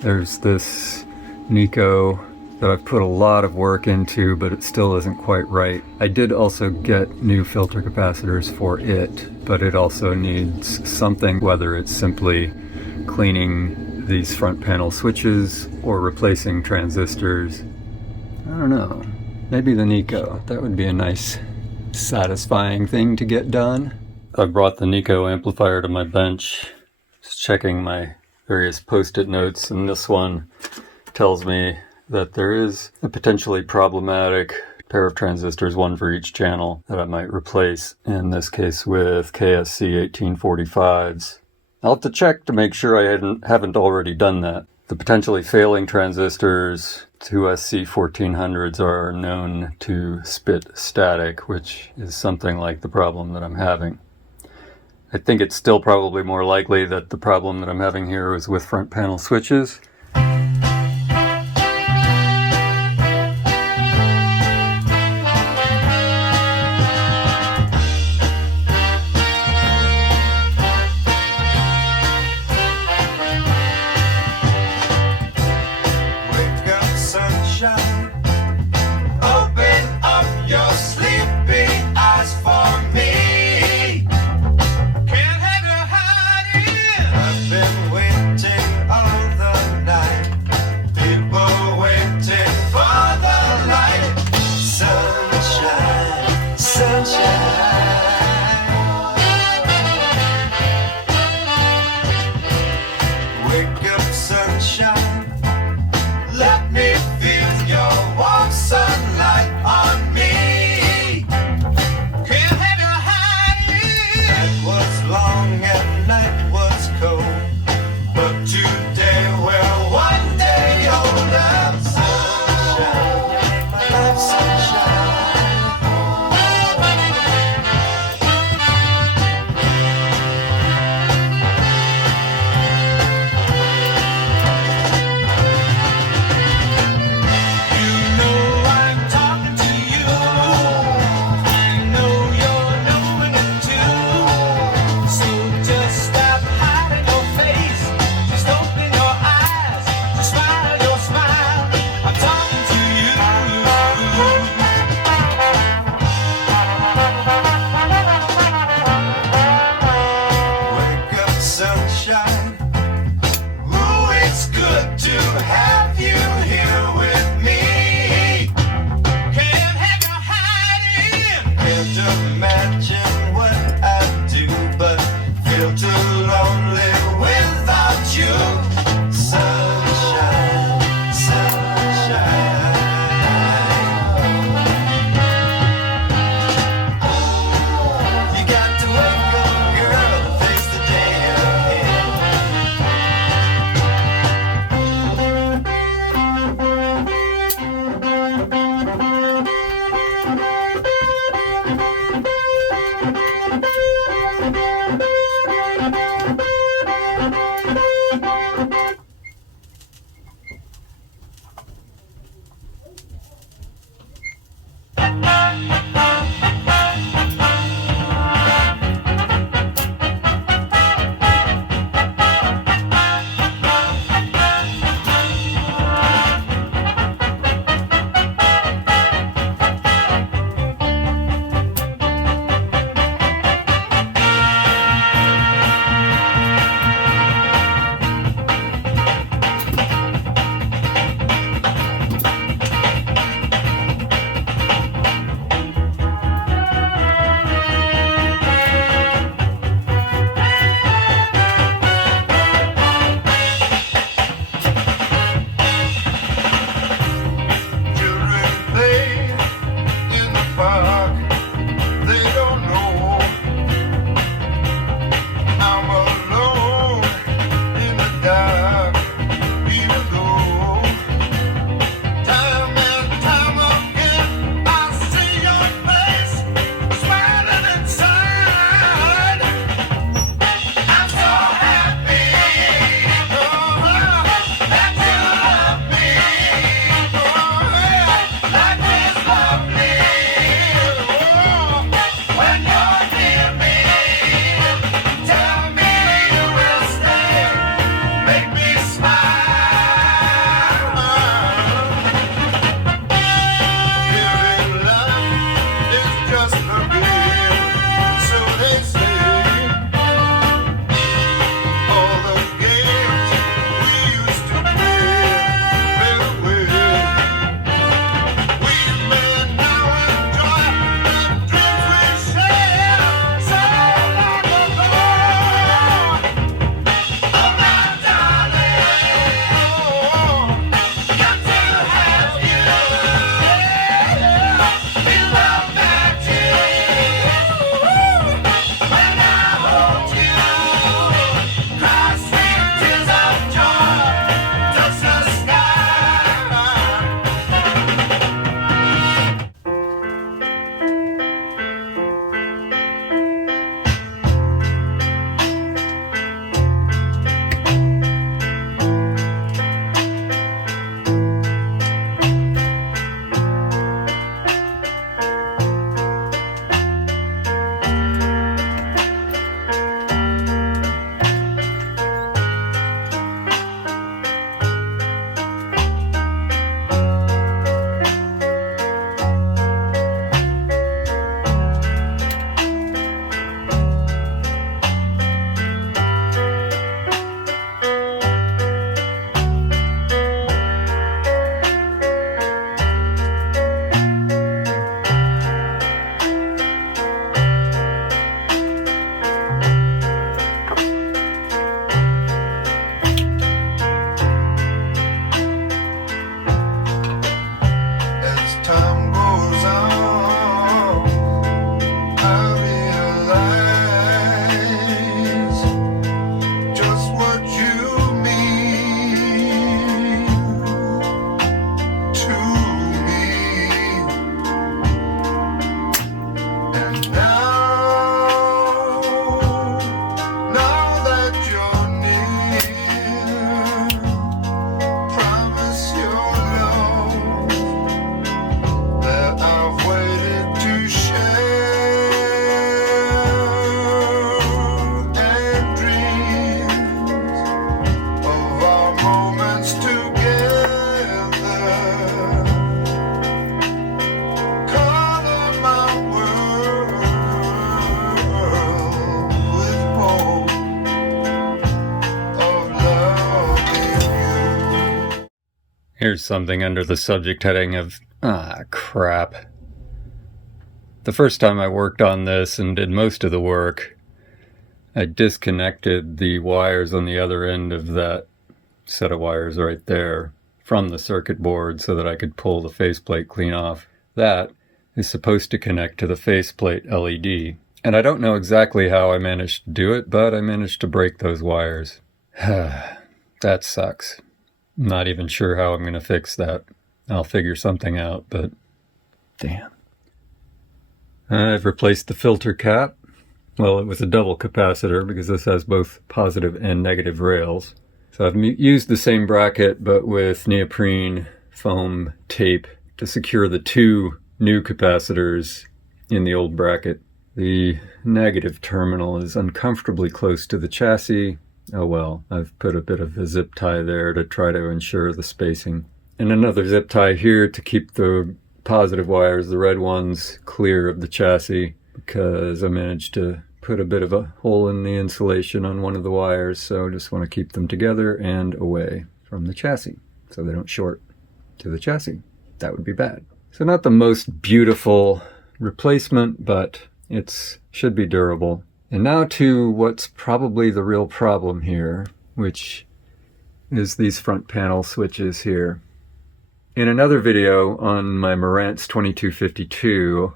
There's this Nikko that I've put a lot of work into, but it still isn't quite right. I did also get new filter capacitors for it, but it also needs something, whether it's simply cleaning these front panel switches or replacing transistors. I don't know. Maybe the Nikko. That would be a nice, satisfying thing to get done. I brought the Nikko amplifier to my bench, just checking my various post-it notes, and this one tells me that there is a potentially problematic pair of transistors, one for each channel, that I might replace, in this case with KSC 1845s. I'll have to check to make sure I haven't already done that. The potentially failing transistors, 2SC 1400s, are known to spit static, which is something like the problem that I'm having. I think it's still probably more likely that the problem that I'm having here is with front panel switches. Here's something under the subject heading of, crap. The first time I worked on this and did most of the work, I disconnected the wires on the other end of that set of wires right there from the circuit board so that I could pull the faceplate clean off. That is supposed to connect to the faceplate LED. And I don't know exactly how I managed to do it, but I managed to break those wires. That sucks. Not even sure how I'm going to fix that. I'll figure something out, but damn. I've replaced the filter cap. Well, it was a double capacitor because this has both positive and negative rails. So I've used the same bracket but with neoprene foam tape to secure the two new capacitors in the old bracket. The negative terminal is uncomfortably close to the chassis. Oh well, I've put a bit of a zip tie there to try to ensure the spacing. And another zip tie here to keep the positive wires, the red ones, clear of the chassis, because I managed to put a bit of a hole in the insulation on one of the wires, so I just want to keep them together and away from the chassis so they don't short to the chassis. That would be bad. So not the most beautiful replacement, but it should be durable. And now to what's probably the real problem here, which is these front panel switches here. In another video on my Marantz 2252,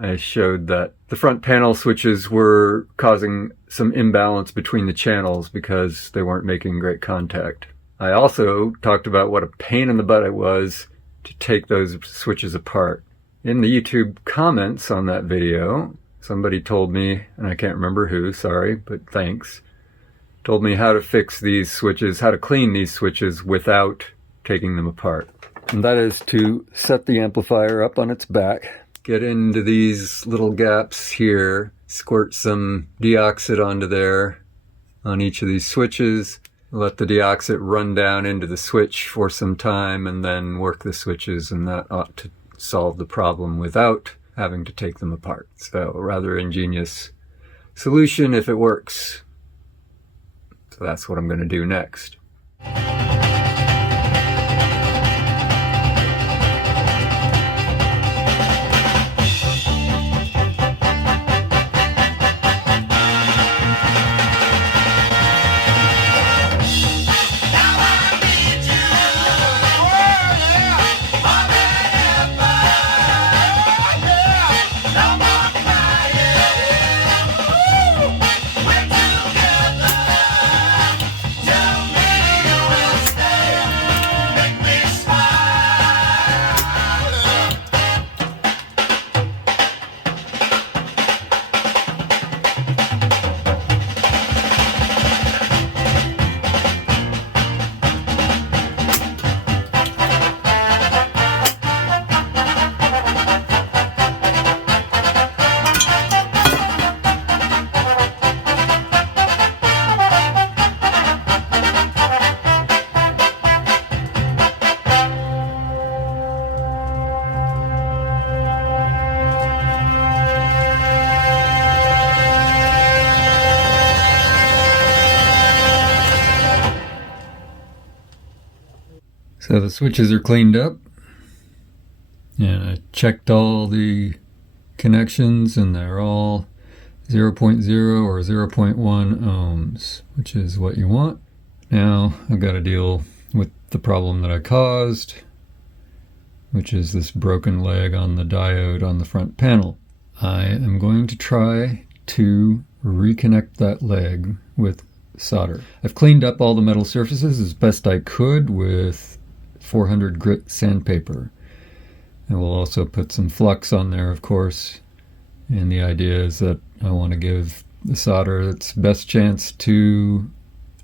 I showed that the front panel switches were causing some imbalance between the channels because they weren't making great contact. I also talked about what a pain in the butt it was to take those switches apart. In the YouTube comments on that video, somebody told me, and I can't remember who, sorry, but thanks, told me how to fix these switches, how to clean these switches without taking them apart. And that is to set the amplifier up on its back, get into these little gaps here, squirt some deoxit onto there on each of these switches, let the deoxit run down into the switch for some time, and then work the switches, and that ought to solve the problem without having to take them apart. So rather ingenious solution if it works. So that's what I'm going to do next. So the switches are cleaned up, and I checked all the connections, and they're all 0.0 or 0.1 ohms, which is what you want. Now I've got to deal with the problem that I caused, which is this broken leg on the diode on the front panel. I am going to try to reconnect that leg with solder. I've cleaned up all the metal surfaces as best I could with 400 grit sandpaper. And we'll also put some flux on there, of course, And the idea is that I want to give the solder its best chance to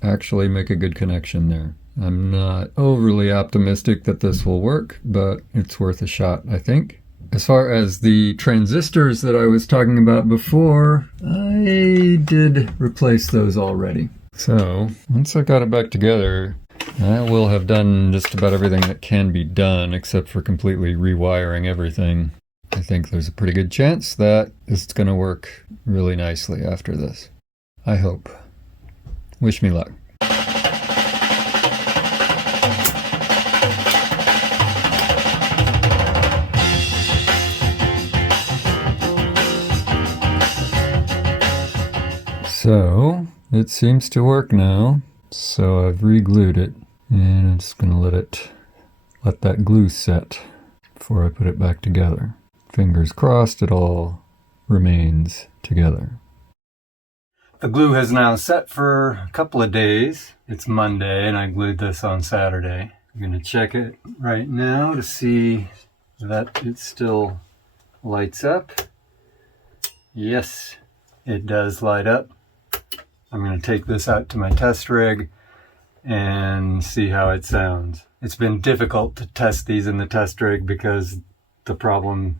actually make a good connection there. I'm not overly optimistic that this will work, but it's worth a shot, I think. As far as the transistors that I was talking about before, I did replace those already. So once I got it back together, I will have done just about everything that can be done except for completely rewiring everything. I think there's a pretty good chance that it's going to work really nicely after this. I hope. Wish me luck. So it seems to work now. So I've re-glued it, and I'm just going to let that glue set before I put it back together. Fingers crossed it all remains together. The glue has now set for a couple of days. It's Monday and I glued this on Saturday. I'm going to check it right now to see that it still lights up. Yes, it does light up. I'm going to take this out to my test rig and see how it sounds. It's been difficult to test these in the test rig because the problem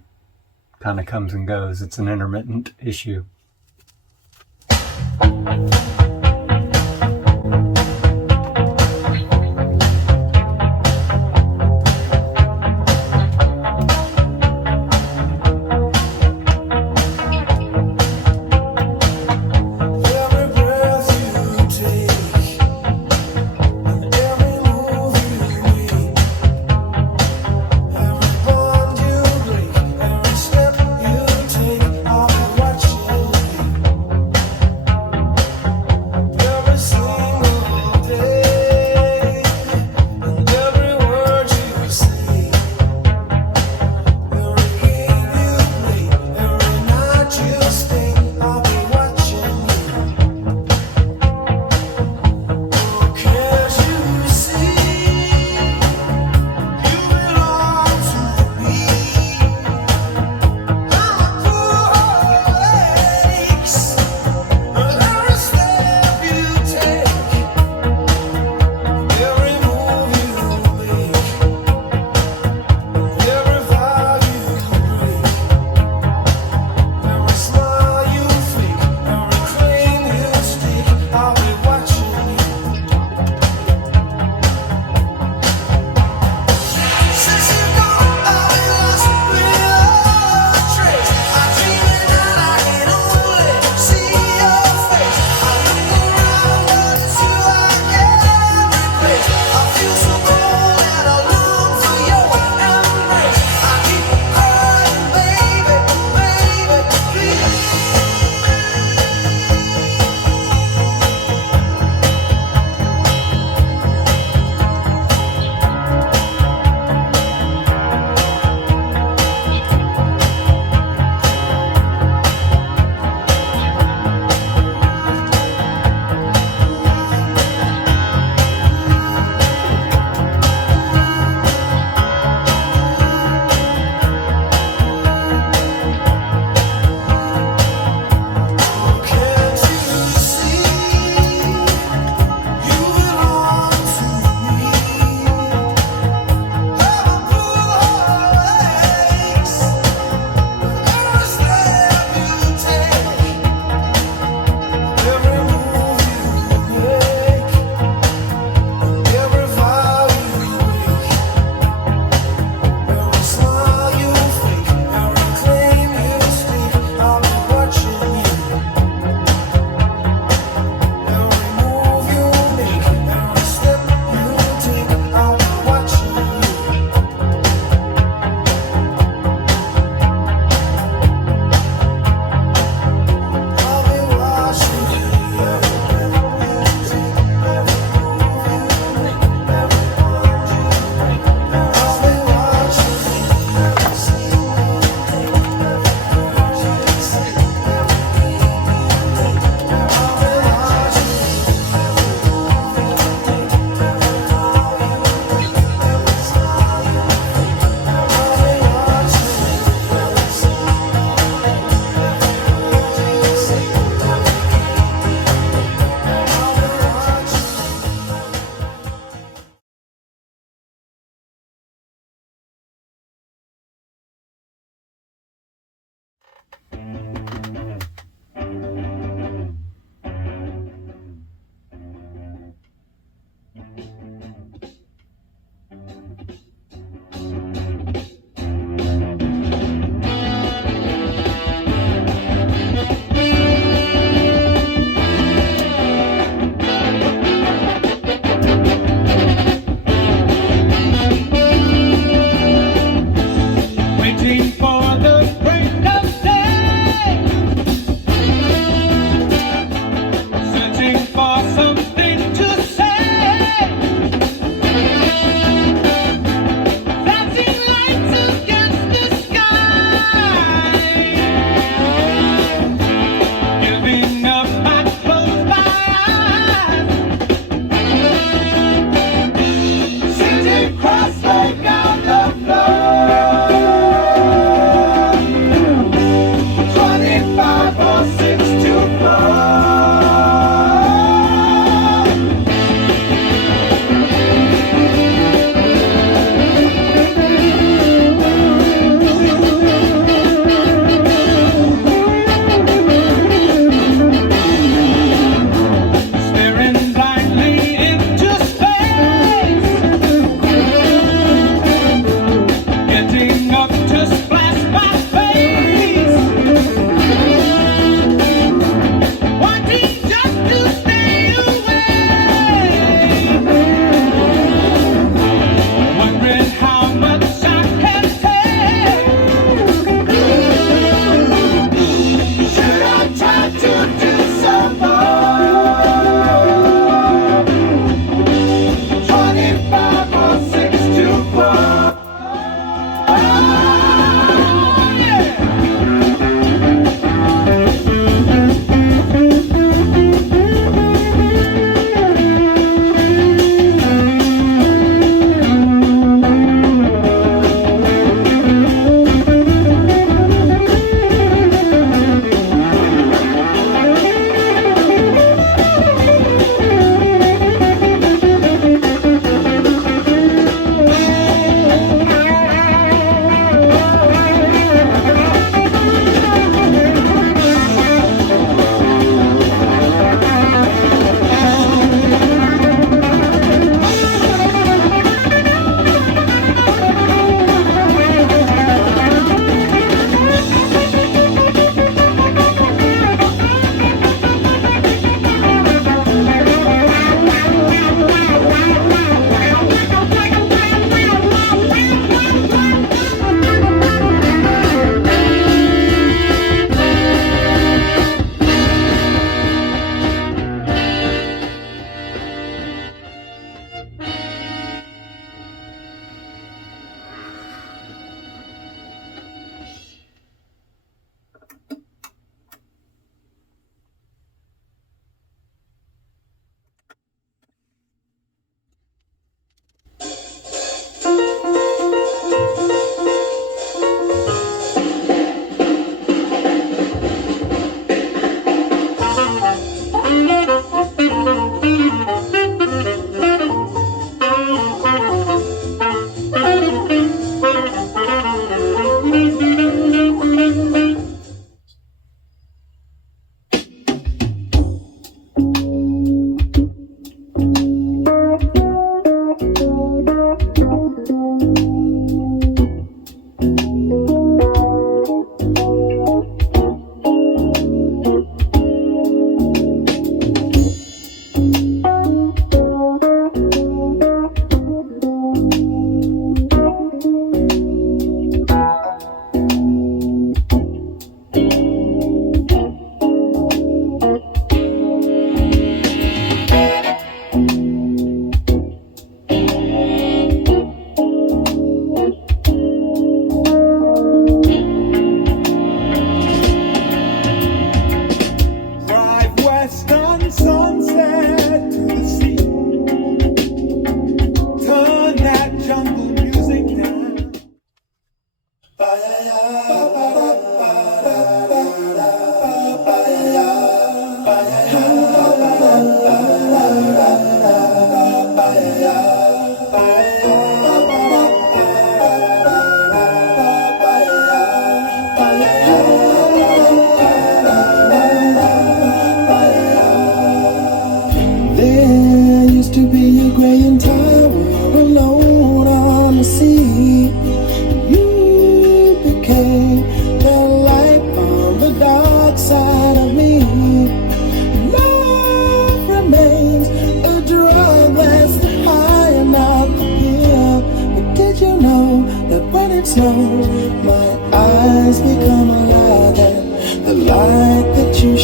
kind of comes and goes. It's an intermittent issue.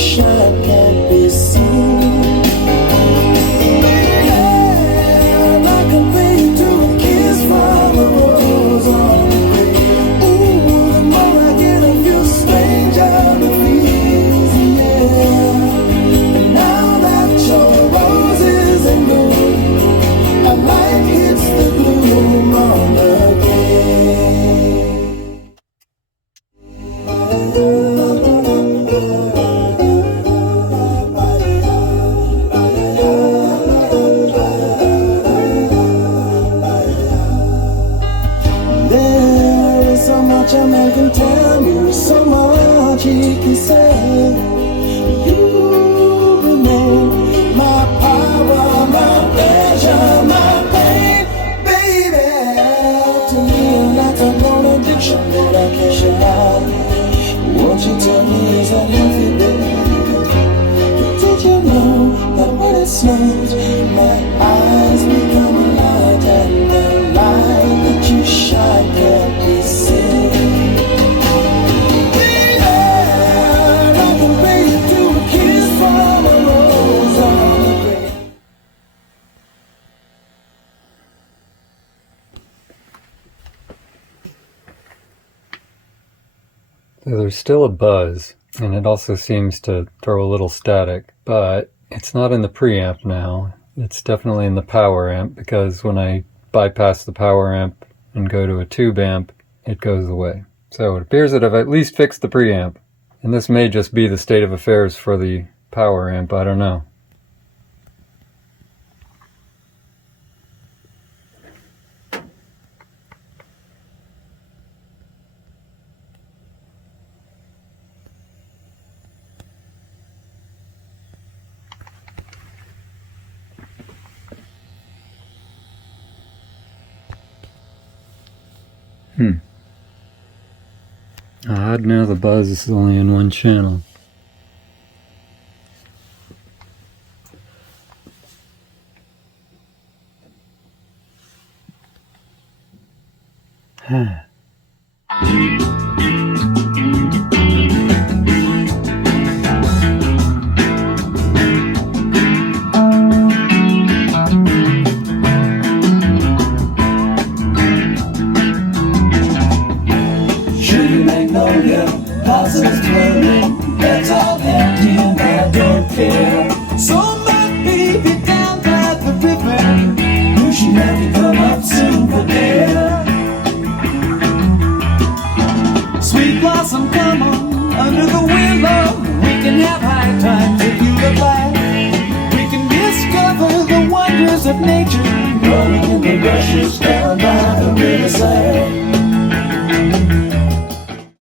shine can't be seen. And I compare you to a kiss from a rose on the grave. Ooh, the more I get of you, stranger it feels, yeah. And now that your rose is in bloom, a light hits the gloom on the grave. A man can tell you so much he can say. You remain my power, my pleasure, my pain, baby. To me, you're like a known addiction that I can't deny. Won't you tell me, is that healthy, baby? Did you know that when it snows, my eyes become a light, and the light that you shine can't be seen? So there's still a buzz, and it also seems to throw a little static, but it's not in the preamp now. It's definitely in the power amp, because when I bypass the power amp and go to a tube amp, it goes away. So it appears that I've at least fixed the preamp, and this may just be the state of affairs for the power amp, I don't know. Odd, now the buzz is only in one channel. Houses blooming, beds all empty, and I don't care. So my baby down by the river, you should have to come up soon for dinner. Sweet blossom, come on, under the willow. We can have high times if you look like. We can discover the wonders of nature, rolling in the rushes down by the riverside.